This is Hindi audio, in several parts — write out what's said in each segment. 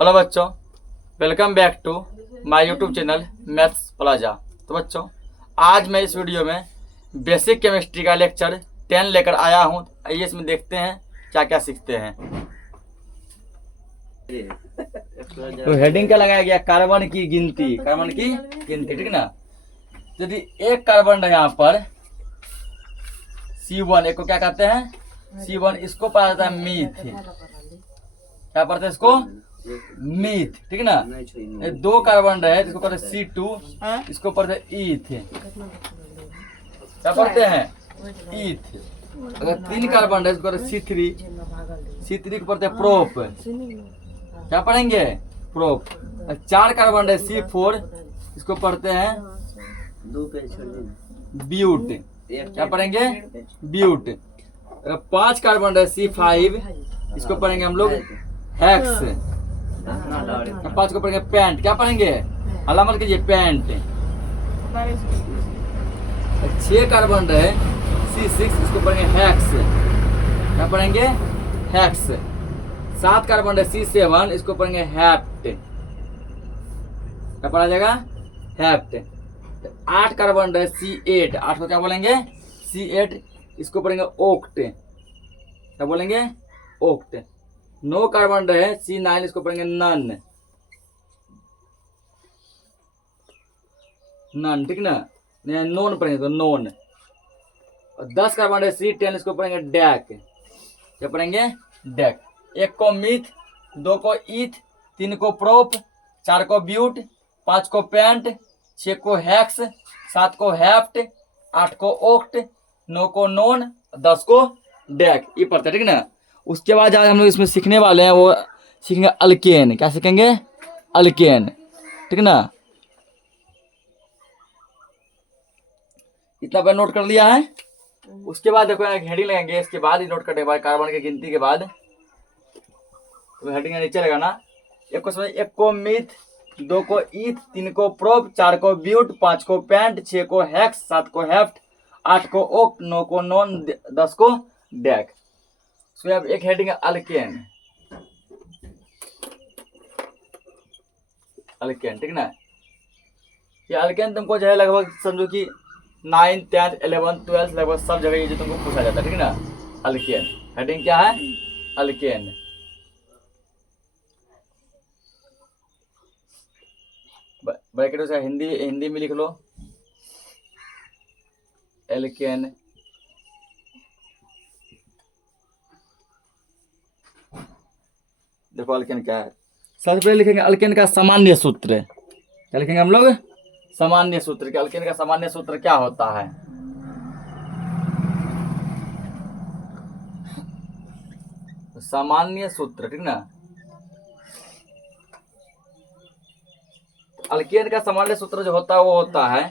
हेलो बच्चों, welcome back to my YouTube channel Maths Plaza. तो बच्चों, आज मैं इस वीडियो में बेसिक केमिस्ट्री का लेक्चर 10 लेकर आया हूं। आइए इसमें देखते हैं क्या क्या सीखते हैं। तो हेडिंग क्या लगाया गया? कार्बन की गिनती। कार्बन की गिनती, ठीक ना। यदि एक कार्बन है यहाँ पर C1, एक को क्या कहते हैं? C1। इसको पढ़ा जाता है मीथ। क्या पढ़ते हैं इसको? मीथ, ठीक ना। ये दो कार्बन रहे, इसको कहते हैं C2, इसको पढ़ते हैं ईथ। क्या पढ़ते हैं? ईथ। अगर 3 कार्बन रहे, इसको कहते हैं C3 को पढ़ते हैं प्रोप। क्या पढ़ेंगे? प्रोप। 4 कार्बन रहे C4, इसको पढ़ते हैं ब्यूट। क्या पढ़ेंगे? ब्यूट। अगर 5 कार्बन रहे C5, इसको पढ़ेंगे हम लोग हेक्स। 5 को पढ़ेंगे पेंट। क्या पढ़ेंगे? हल्ला मत कीजिए, पेंट। 6 कार्बन रहे C6, इसको पढ़ेंगे हेक्स। क्या पढ़ेंगे? हेक्स। 7 कार्बन रहे C7, इसको पढ़ेंगे हेप्ट। क्या पढ़ा जाएगा? हेप्ट। 8 कार्बन रहे C8, 8 को क्या बोलेंगे? C8, इसको पढ़ेंगे ओक्ट। क्या बोलेंगे? ओक्ट। 9 कार्बन रहे C9, इसको पढ़ेंगे नन। नन, ठीक ना। नोन पढ़ेंगे तो नोन। 10 कार्बन रहे C10, इसको पढ़ेंगे डैक। क्या पढ़ेंगे? डैक। 1 को मीथ, 2 को ईथ, 3 को प्रोप, 4 को ब्यूट, 5 को पेंट, 6 को हेक्स, 7 को हेप्ट, 8 को ओक्ट, 9 को नोन, 10 को डैक। ये पढ़ते हैं, ठीक ना। उसके बाद आज हम लोग इसमें सीखने वाले हैं, वो सीखेंगे अल्केन। क्या सीखेंगे? अल्केन, ठीक ना। इतना पर नोट कर लिया है। उसके बाद देखो हेडिंग लगेंगे, इसके बाद ही नोट करने के बाद कार्बन की गिनती के बाद तो हेडिंग नीचे लगाना। 1 को मीथ, 2 को ईथ, 3 को प्रोप, 4 को ब्यूट, 5 को पेंट, 6 को हेक्स, 7 को हेफ्ट, 8 को ओक्ट, 9 को नॉन, 10 को डैक। सो अब एक हेडिंग है अल्केन। अल्केन, ठीक ना। ये अल्केन तुमको जो है लगभग समझो कि 9, 10, 11, 12 लगभग सब जगह ये जो तुमको पूछा जाता है, ठीक ना। अल्केन हेडिंग क्या है? अल्केन। ब्रैकेट से हिंदी में लिख लो एल्केन। देखो अल्केन क्या है। सबसे पहले लिखेंगे अल्केन का सामान्य सूत्र। क्या लिखेंगे हम लोग? सामान्य सूत्र। क्या अल्केन का सामान्य सूत्र क्या होता है? सामान्य सूत्र, ठीक ना। अल्केन का सामान्य सूत्र जो होता है वो होता है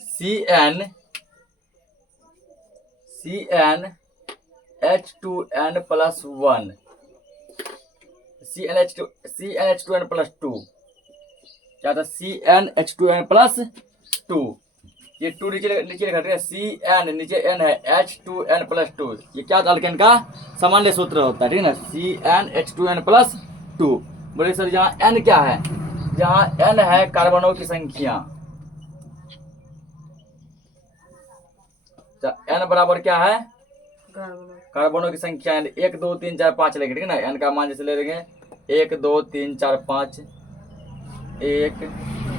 CnH2n+1, CnH2n+2। क्या था? CnH2n+2। ये 2 नीचे लिखा है, Cn नीचे n है, H2n+2। ये क्या अल्केन का सामान्य सूत्र होता है, ठीक है ना। CnH2n+2। बोले सर यहाँ n क्या है? जहाँ n है कार्बनों की संख्या। n बराबर क्या है? कार्बनों की संख्या। 1 2 3 4 5 लेंगे, ठीक है ना। n का मान जैसे ले लेंगे 1 2 3 4 5, 1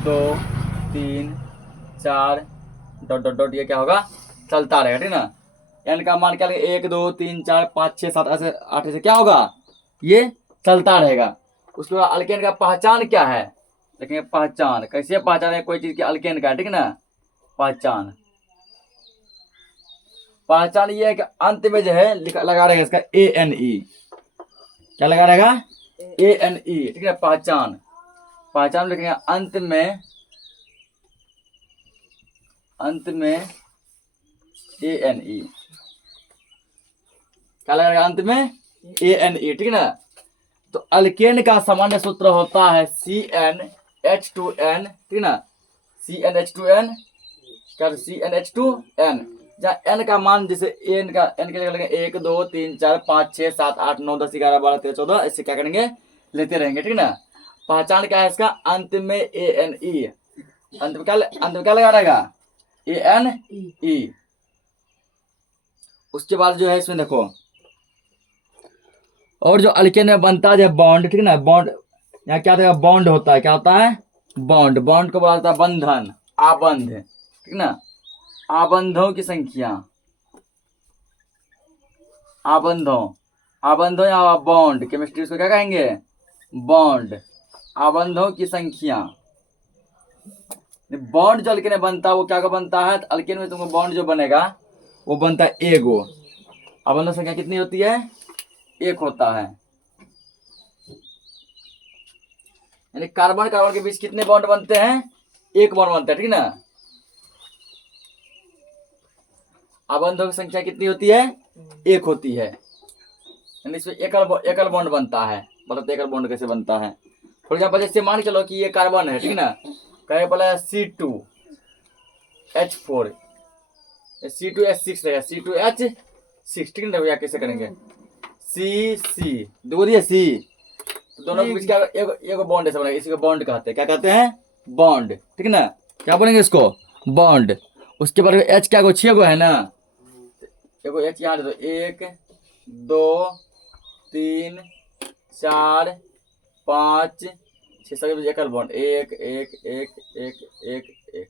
2 3 4 डॉट डॉट डॉट, ये क्या होगा? चलता रहेगा, ठीक ना। n का मान क्या लेंगे? 1 2 3 4 5 6 7 ऐसे 8 ऐसे क्या होगा? ये चलता रहेगा। उसके बाद अल्केन का पहचान क्या है? देखेंगे पहचान कैसे पहचान है कोई चीज की अल्केन का, ठीक ना। पहचान ये है कि अंत में जो है लगा रहेगा इसका ANE। क्या लगा रहेगा? ANE, ठीक है। पहचान लिखेंगे अंत में ANE। क्या लगा रहेगा? अंत में ANE, ठीक है ना। तो अल्केन का सामान्य सूत्र होता है CnH2n, ठीक ना। CnH2n, क्या? CnH2n। जहाँ n का मान जैसे n के लिए लगेंगे 1 2 3 4 5 6 7 8 9 10 11 12 13 14, ऐसे क्या करेंगे? लेते रहेंगे, ठीक ना। पहचान क्या है इसका, अंत में ANE, अंत में क्या लगा रहेगा, ANE। उसके बाद जो है इसमें देखो, और जो अल्केन में बनता है बॉन्ड, ठीक है ना, बॉन्ड यहाँ क्या होता है, बॉन्ड होता है, क्या होता है, बॉन्ड। बॉन्ड को बोला जाता है बंधन, आबंध, ठीक ना, आबंधों की संख्या, आबंधों या बॉन्ड, केमिस्ट्री उसको क्या कहेंगे, बॉन्ड, आबंधों की संख्या। बॉन्ड जो अल्केन में बनता है वो क्या बनता है, अल्केन में तुमको बॉन्ड जो बनेगा वो बनता है एगो। आबंधों संख्या कितनी होती है, एक होता है। यानी कार्बन कार्बन के बीच कितने बॉन्ड बनते हैं, एक बॉन्ड बनता है, ठीक ना। आबंधों की संख्या कितनी होती है, एक होती है। यानी इसमें एकल बॉन्ड बनता है। मतलब एकल बॉन्ड कैसे बनता है, फॉर एग्जाम्पल जैसे मान के चलो कि ये कार्बन है, ठीक ना, कहे बोला C2H4, C2H6 रहेगा, C2H6, ठीक ना भैया, कैसे करेंगे, C दो दिए C, तो दोनों के बीच क्या एक बॉन्ड ऐसा बनेगा, इसी को बॉन्ड कहते हैं, क्या कहते हैं, बॉन्ड, ठीक ना, क्या बोलेंगे इसको, बॉन्ड। उसके बाद H क्या को 6 गो है ना, देखो H यहाँ दे दो, 1 2 3 4 5 6 सब एकल बॉन्ड, 1 1 1 1 1 1,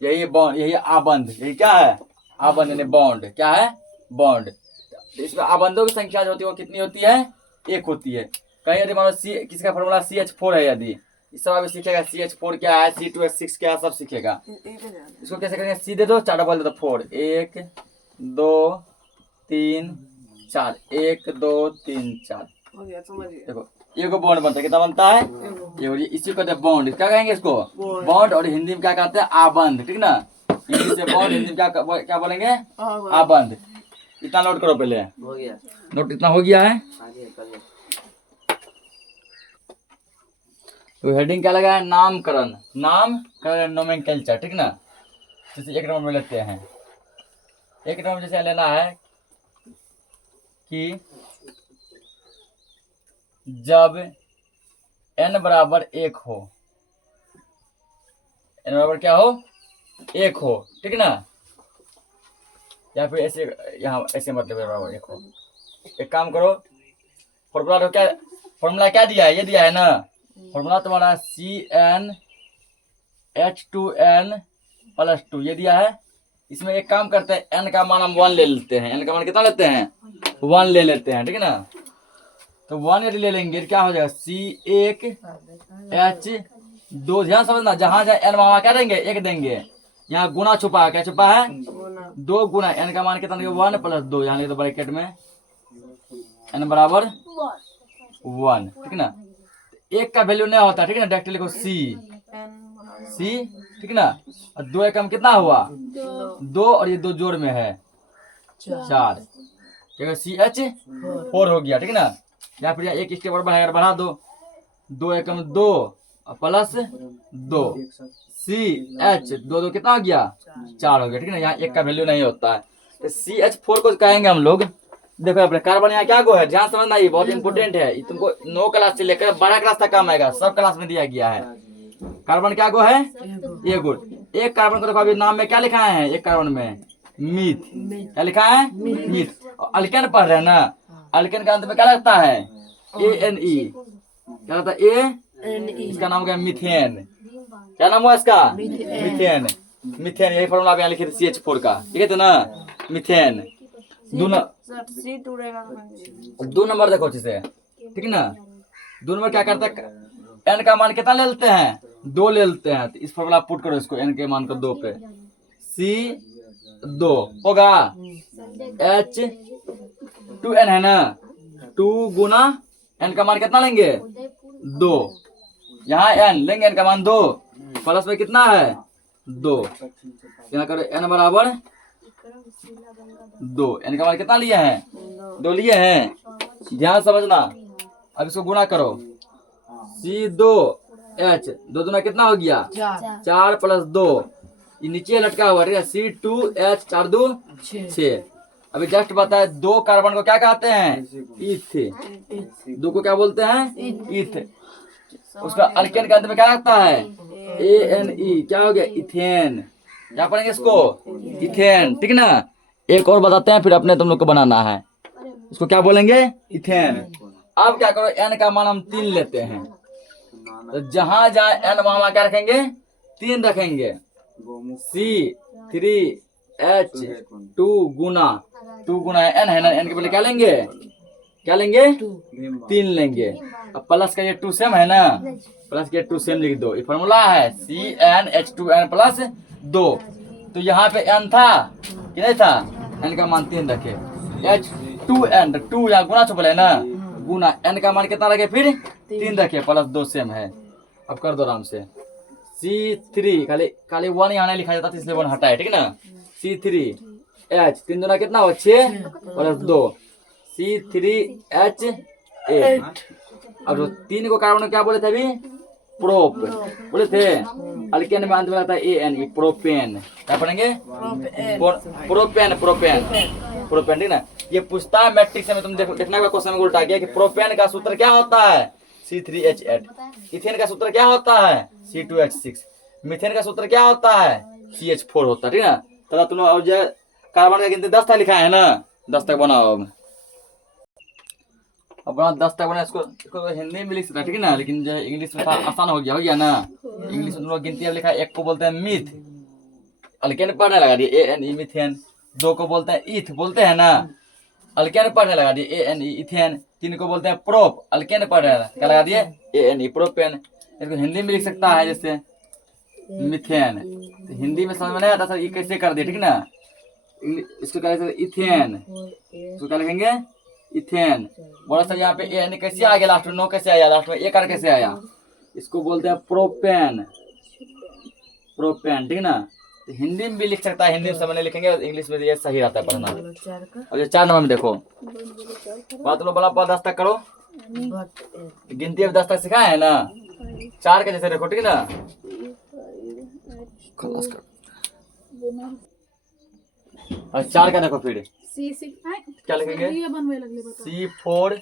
यही बॉन्ड, यही आबंध, यही क्या है, आबंध यानी बॉन्ड, क्या है, बॉन्ड। इसमें आबंधों की संख्या जो होती है वो कितनी होती है, एक होती है। कहीं यदि मान लो किसी का फॉर्मूला CH4 है, यदि इस सब सीखेगा CH4 क्या है, C2H6 क्या है, सब सीखेगा। इसको कैसे करेंगे, C दे दो, 4 डबल दे दो, 4 1 2 3 4, 1 2 3 4, देखो एगो बॉन्ड बनता है, कितना बनता है, एगो। इसी को कहते हैं बॉन्ड, क्या कहेंगे इसको, बॉन्ड। और हिंदी में क्या कहते हैं, आबंध, ठीक ना, इंग्लिश से बॉन्ड, हिंदी में क्या बोलेंगे, आबंध। इतना नोट करो पहले, हो गया नोट, इतना हो गया है। तो हेडिंग क्या लगा है, नामकरण, नोमेनक्लेचर, ठीक ना। जैसे एक नंबर में लेते हैं, एक नंबर जैसे लेना है कि जब n बराबर 1 हो, n बराबर क्या हो, 1 हो, ठीक ना, या फिर ऐसे, यहाँ ऐसे मतलब बराबर 1 हो। एक काम करो, फॉर्मूला क्या दिया है, ये दिया है ना, फॉर्मूला तुम्हारा CnH2n+2 ये दिया है। इसमें एक काम करते हैं, n का मान हम 1 ले लेते हैं, n का मान कितना लेते हैं, 1 ले लेते हैं, ठीक है ना। तो 1 यदि ले लेंगे क्या हो जाएगा, C1H2, ध्यान समझना, जहां जहां n वहां क्या देंगे, 1 देंगे। यहाँ गुना छुपा है, क्या छुपा है, 2 गुना, n का मान कितना, 1 + 2, यहाँ लिख दो ब्रैकेट में, n बराबर 1, ठीक ना। एक का वैल्यू नहीं होता, ठीक है ना, डायरेक्ट लिखो C, ठीक ना। और 2 एकम कितना हुआ, 2, और ये 2 जोड़ में है 4, CH4 हो गया, ठीक है ना। या फिर एक स्टेप और बढ़ा दो, 2 एकम 2 प्लस 2, CH 2 कितना हो गया, 4 हो गया, ठीक है ना। यहाँ एक का वैल्यू नहीं होता है, तो CH4 को कहेंगे हम लोग। देखो अपने कार्बन यहाँ क्या को है, ध्यान समझना, ये बहुत इंपोर्टेंट है, तुमको 9 क्लास से लेकर 12 क्लास तक काम आएगा, सब क्लास में दिया गया है। कार्बन क्या को है, एक गुण। एक कार्बन को देखो अभी नाम में क्या लिखा है, एक कार्बन में मीथ, क्या लिखा है, मीथ। अल्केन पढ़ रहे हैं ना, अल्केन का अंत में क्या लगता है, ANE, क्या लगता है, इसका नाम क्या है, मीथेन। क्या नाम हुआ इसका, मीथेन, मीथेन। यही फॉर्मूला यहाँ लिखे थे CH4 का, ठीक है, तो ना मीथेन। 2 नंबर देखो अच्छे से, ठीक है ना। 2 नंबर क्या करता है, n का मान कितना ले लेते हैं, 2 ले लेते हैं। तो इस फॉर्मूला पुट करो इसको, n के मान को 2 पे, C2 होगा, H2n है ना, 2 गुना n का मान कितना लेंगे, 2, यहाँ n लेंगे, n का मान 2, प्लस में कितना है 2, यहाँ करो n बराबर 2, n का मान कितना लिए हैं, 2 लिए हैं। ध्यान समझना, अब इसको गुणा करो, C2H 2 दूना कितना हो गया, 4 + 2, ये नीचे लटका हुआ, ठीक है, C2H 4 2 6। अभी जस्ट बताए 2 कार्बन को क्या कहते हैं, ईथ। 2 को क्या बोलते हैं, ईथ। उसका अल्केन के अंत में क्या लगता है? ANE। क्या हो गया? इथेन। क्या पढ़ेंगे इसको? इथेन, ठीक ना। एक और बताते हैं, फिर अपने तुम लोग को बनाना है। इसको क्या बोलेंगे? इथेन। अब क्या करो, n का मान हम 3 लेते हैं, तो जहां जहां n वहां क्या रखेंगे? 3 रखेंगे। C3H2 गुना 2 गुना n है ना, n के पहले क्या लेंगे? क्या लेंगे? 3 लेंगे। अब प्लस का ये 2 सेम है ना, प्लस के 2 सेम लिख दो। ये फॉर्मूला है CnH2n प्लस 2। तो यहाँ पे n था कि नहीं था? n का मान 3 रखे। H2n 2 यहाँ गुना छुपल है ना, गुना n का मान कितना रखे? फिर 3 रखे, प्लस 2 सेम है। अब कर दो आराम से। C3 खाली 1 यहाँ नहीं लिखा जाता था, इसलिए 1 हटा है, ठीक है ना। C3H 3 दूना कितना हो? 6 प्लस 2 C3H8। अब जो 3 को कार्बन क्या बोले थे अभी? प्रोप बोले थे। अल्केन में अंत में आता है ANE, प्रोपेन। क्या पढ़ेंगे? प्रोपेन। प्रोपेन, ठीक ना। ये पूछता है मैट्रिक्स में, तुम देखना का क्वेश्चन में उल्टा गया कि प्रोपेन का सूत्र क्या होता है? C3H8। इथेन का सूत्र क्या होता है? C2H6। मीथेन का सूत्र क्या होता है? CH4 होता है, ठीक ना। तथा तुम लोग जो कार्बन का गिनती 10 तक लिखा है ना, 10 तक बनाओ। अब बना 10 तक बना, इसको हिंदी में लिख सकता है, ठीक है ना। लेकिन जो इंग्लिश में आसान हो गया ना। इंग्लिश में तुम लोग गिनती अब लिखा है, 1 को बोलते हैं मीथ, अल्केन पढ़ने लगा दिए ANE मीथेन। 2 को बोलते हैं ईथ, बोलते हैं ना, अल्केन पढ़ने लगा दिए ANE इथेन। 3 को बोलते हैं प्रोप, अल्केन पढ़ने क्या लगा दिए? ANE propane. इसको हिंदी में लिख सकता है जैसे मिथेन। तो हिंदी में समझ में नहीं आता सर ये कैसे कर दिए, ठीक ना। इसको क्या लिखेंगे? इथेन। इसको क्या लिखेंगे? इथेन। बड़ा सर यहाँ पे ANE कैसे आ गया लास्ट में? 9 कैसे आया लास्ट में? 1 कैसे आया? इसको बोलते हैं प्रोपेन, ठीक ना। तो हिंदी में भी लिख सकता है, हिंदी में समझ नहीं लिखेंगे, इंग्लिश में ये सही रहता है पढ़ना। अब ये 4 नंबर में देखो, बात लो बड़ा 10 तक करो। गिनती अब 10 तक सिखाए है ना, 4 के जैसे देखो, ठीक है ना। खलास कर। और 4 का देखो फिर क्या लिखेंगे? C4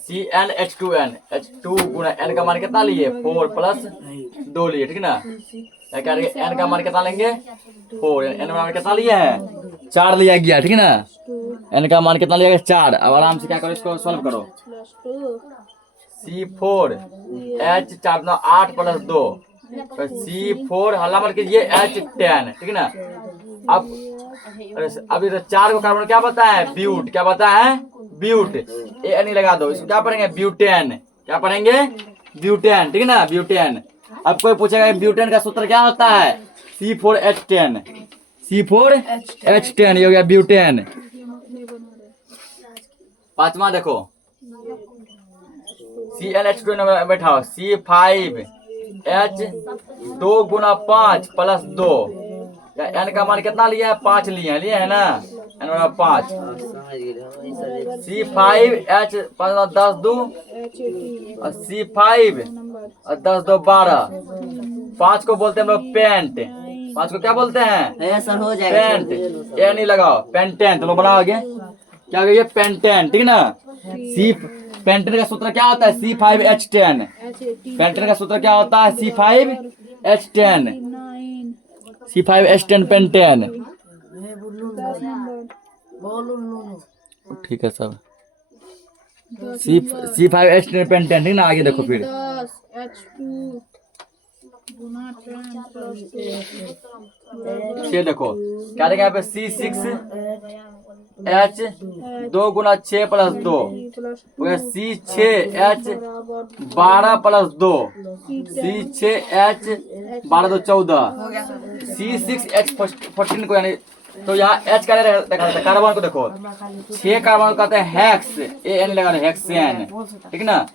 CnH2n, H2 गुना n का मान कितना लिए? 4 प्लस 2 लिए, ठीक ना। क्या n का मान कितना लेंगे? 4। n का मान कितना लिए है? 4 लिया गया, ठीक है ना। n का मान कितना लिया गया? 4। अब आराम से क्या करो, इसको सॉल्व करो। C4H 4 8 प्लस 2, C4 हल्ला मत कीजिए H10, ठीक है ना। अब इधर 4 को कार्बन क्या बताया है? ब्यूट। क्या बताया है? ब्यूट। ANE लगा दो। इसको क्या पढ़ेंगे? ब्यूटेन। क्या पढ़ेंगे? ब्यूटेन, ठीक है ना, ब्यूटेन। अब कोई पूछेगा ब्यूटेन का सूत्र क्या होता है? C4H10। C4H10 ये हो गया ब्यूटेन। 5वां देखो, CnH2 बैठाओ, C5H2 गुना 5 प्लस 2। n का मान कितना लिया है? 5 लिए है ना, n 5। C5H 10 2 और C5 और 10 2 12। 5 को बोलते हैं हम लोग पेंट। 5 को क्या बोलते हैं? सर हो जाएगा। पेंट। ANE लगाओ, पेंटेन। तो लोग बनाओगे क्या होगा? ये पेंटेन, ठीक ना। पेंटेन का सूत्र क्या होता है? C5H10। पेंटेन का सूत्र क्या होता है? C5H10। C5H10 पेंटेन, ठीक है सब। C5H10 पेंटेन, ठीक ना। आगे देखो फिर ये देखो क्या देखें यहाँ पे? C6H 2 गुना 6 plus 2, C6H 12 plus 2, C6H 12 2 14, C6H14 को यानी, तो यहाँ H का देखा था कार्बन को देखो, 6 कार्बन को कहते हैं हेक्स, AN लगा हेक्सेन, ठीक ना।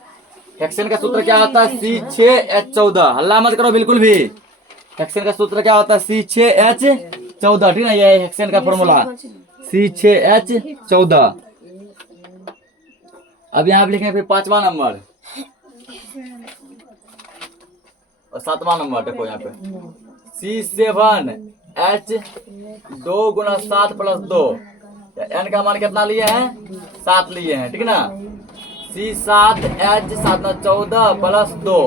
हेक्सेन का सूत्र क्या होता है? C6H14। हल्ला मत करो बिल्कुल भी। हेक्सेन का सूत्र क्या होता है? C6H14, ठीक ना। ये हेक्सेन का फॉर्मूला C6H14। अब यहाँ पे लिखेंगे फिर 5वां नंबर और 7वां नंबर देखो यहाँ पे C7H 2 गुना 7 प्लस 2। n का मान कितना लिए हैं? 7 लिए हैं, ठीक ना। C7H 7 14 प्लस 2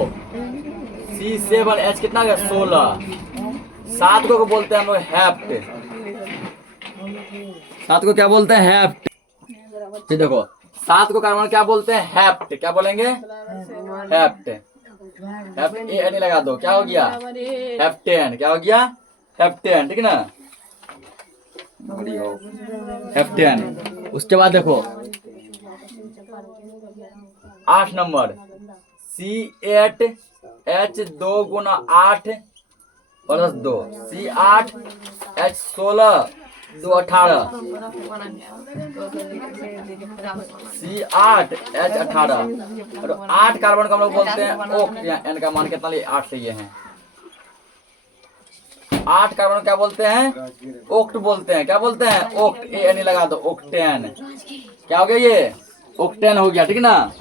C7H कितना गया 16। 7 को बोलते हैं हम लोग हेप्ट। 7 को क्या बोलते हैं हेप्ट। ये देखो 7 को कार्बन क्या बोलते हैं हेप्ट। क्या बोलेंगे हेप्ट। हेप्ट ए नहीं लगा दो क्या हो गया हेप्टेन। क्या हो गया हेप्टेन ठीक है ना हेप्टेन। उसके बाद देखो 8 नंबर C8H 2 गुना 8 प्लस 2 C8H 16 2 18 C8H 18 और 8 कार्बन को हम लोग बोलते हैं ओक्ट। एन का मान कितना लिए 8 लिए हैं। 8 कार्बन क्या बोलते हैं ओक्ट बोलते हैं। क्या बोलते हैं ओक्ट ए एन लगा दो ओक्टेन। क्या हो गया ये ओक्टेन हो गया ठीक ना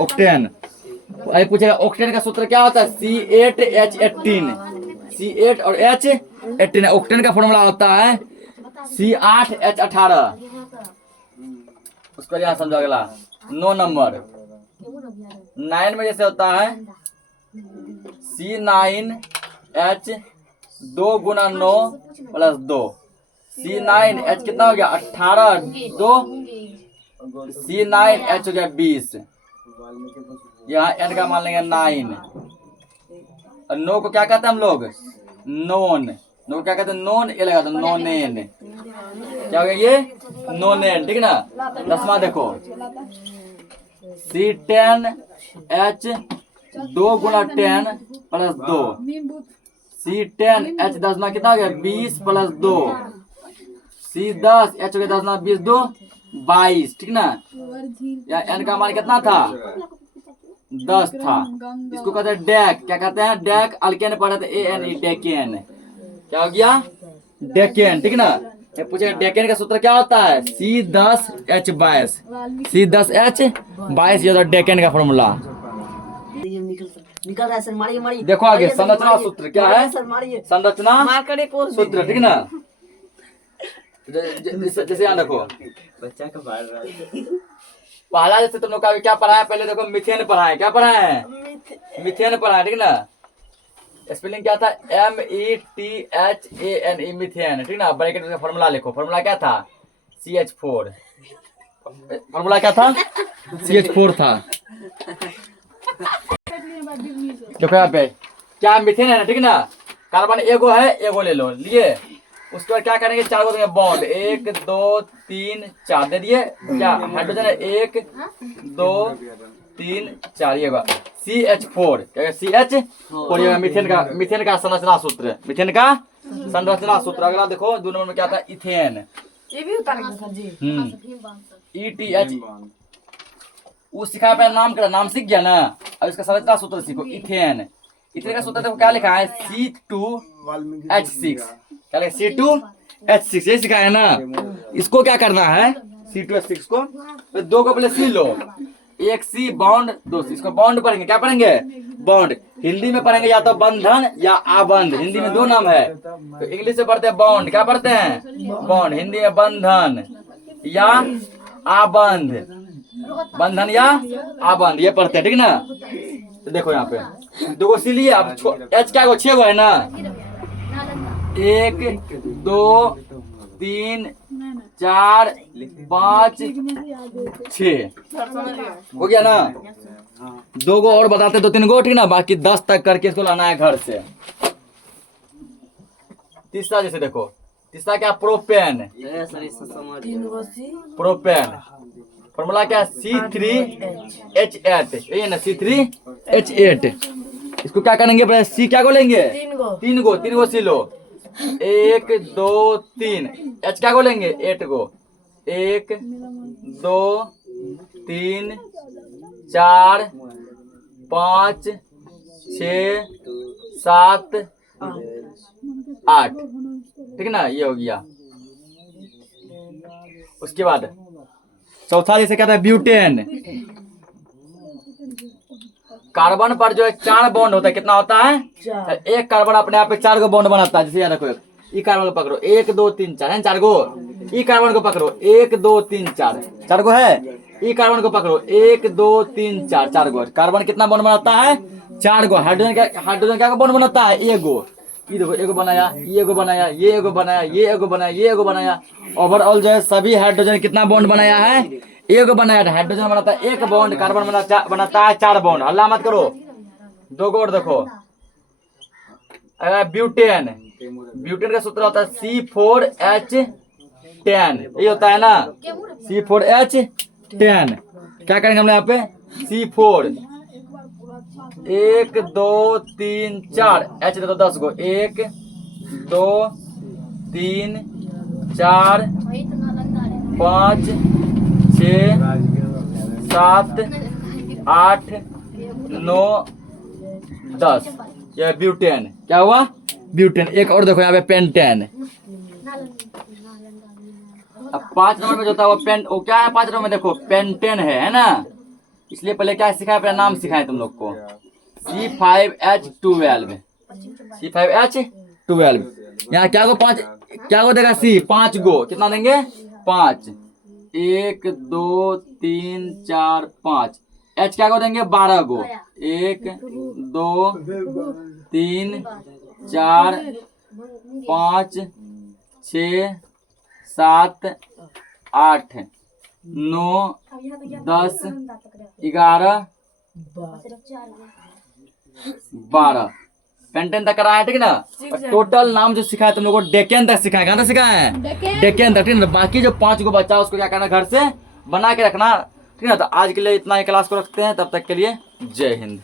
ओक्टेन। अरे पूछेगा ओक्टेन का सूत्र क्या होता है C8H18 C8 और H18 ओक्टेन का फॉर्मूला होता है C8H18। उसको यहाँ समझो अगला 9 नंबर 9 में जैसे होता है C9H 2 गुना 9 प्लस 2 C9H कितना हो गया 18 2 C9H हो गया 20। यहाँ n का मान लेंगे 9 और 9 को क्या कहते हैं हम लोग नोन। नो क्या कहते हैं नोन ए लगा दो नोनेन। क्या हो गया ये नोनेन ठीक है ना। 10वां देखो C10H 2 गुना 10 प्लस 2 C10H 10 ना कितना हो गया 20 प्लस 2 C10H हो गया 10 ना 20 2 22 ठीक ना। या n का मान कितना था 10 था। इसको कहते हैं डेक। क्या कहते हैं डेक अल्केन पढ़े थे ANE डेकेन। क्या हो गया डेकेन ठीक ना। पूछेगा डेकेन का सूत्र क्या होता है C10H 22 C10H 22 ये डेकेन का फॉर्मूला। निकल रहा है सर मारिए मारिए। देखो आगे संरचना सूत्र क्या है संरचना सूत्र ठीक ना। जैसे यहाँ देखो बच्चा का मार रहा है। पहला जैसे तुम लोग का क्या पढ़ा है पहले देखो मिथेन पढ़ा है। क्या पढ़ा है मिथेन पढ़ा है ठीक ना। स्पेलिंग क्या था METHANE मिथेन ठीक ना। ब्रैकेट का फॉर्मूला लिखो। फॉर्मूला क्या था CH4। फॉर्मूला क्या था CH4 था। देखो यहाँ पे क्या मिथेन है ना ठीक ना। कार्बन एगो है एगो ले लो लिए। उसके बाद क्या करेंगे 4 को देंगे बॉन्ड 1 2 3 4 दे दिए। क्या हाइड्रोजन है 1 2 3 4 ये CH4 क्या CH4 ये मिथेन का संरचना सूत्र। मिथेन का संरचना सूत्र। अगला देखो 2 नंबर में क्या था इथेन ये भी उतारेंगे सर जी। ETH वो सिखा पे नाम का नाम सीख गया ना। अब इसका संरचना सूत्र सीखो इथेन। इथेन का सूत्र देखो क्या लिखा है C2H6। क्या लिखा C2H6 ये सिखाया ना। इसको क्या करना है C2H6 को तो 2 को पहले सी लो। एक C बॉन्ड 2 C इसको बॉन्ड पढ़ेंगे। क्या पढ़ेंगे बॉन्ड। हिंदी में पढ़ेंगे या तो बंधन या आबंध। हिंदी में 2 नाम है तो इंग्लिश से पढ़ते हैं बॉन्ड। क्या पढ़ते हैं बॉन्ड। हिंदी में बंधन या आबंध। बंधन या आबंध ये पढ़ते हैं ठीक ना। तो देखो यहाँ पे 2 को सी लिए। अब H क्या 6 है ना 1 2 3 4 5 6 हो गया ना। 2 को और बताते 2-3 गो ठीक ना। बाकी 10 तक करके इसको लाना है घर से। तीसरा जैसे देखो तीसरा क्या प्रोपेन। प्रोपेन फॉर्मूला क्या C3H8 ये ना C3H8। इसको क्या करेंगे C क्या को लेंगे 3 गो सी लो 1 2 3 H क्या को लेंगे 8 गो 1 2 3 4 5 6 7 8 ठीक ना ये हो गया। उसके बाद चौथा जैसे कहता है ब्यूटेन। कार्बन पर जो 4 बॉन्ड होता है कितना होता है एक कार्बन अपने आप पे 4 गो बॉन्ड बनाता है। जैसे याद रखो ई कार्बन को पकड़ो 1 2 3 4 है 4 गो। ई कार्बन को पकड़ो 1 2 3 4 4 गो है ई कार्बन को पकड़ो 1 2 3 4 4 गो कार्बन कितना बॉन्ड बनाता है 4 गो। हाइड्रोजन क्या बॉन्ड बनाता है 1 गो। ये देखो एगो बनाया, ये एगो बनाया, ये एगो बनाया, ये एगो बनाया, ये एगो बनाया। ओवरऑल जो है सभी हाइड्रोजन कितना बॉन्ड बनाया है 1 बनाया। हाइड्रोजन बनाता है 1 बॉन्ड, कार्बन बनाता है 4 बॉन्ड। हल्ला मत करो। 2 गो और देखो ब्यूटेन। ब्यूटेन का सूत्र होता है C4H10, ये होता है ना C4H10। क्या करेंगे हम यहाँ पे C4 1 2 3 4 H देखो 10 गो 1 2 3 4 5 6 7 8 9 10। यह ब्यूटेन क्या हुआ ब्यूटेन। एक और देखो यहाँ पे पेंटेन। अब 5 नंबर में जो था वो क्या है 5 नंबर में देखो पेंटेन है ना। इसलिए पहले क्या सिखाया अपना नाम सिखाए तुम लोग को C5H12। C5H12 यहाँ क्या को देगा C 5 गो कितना देंगे 5 1 2 3 4 5। H क्या को देंगे 12 गो 1 2 3 4 5 6 7 8 9 10 11 12 पेंटेन तक कराया ठीक ना। टोटल नाम जो सिखाया तुम लोगों को डेकेन तक सिखाया। कहाँ तक सिखाया है डेकेन तक ठीक ना। बाकी जो 5 गो बच्चा उसको क्या करना घर से बना के रखना ठीक ना। तो आज के लिए इतना ही क्लास को रखते हैं, तब तक के लिए जय हिंद।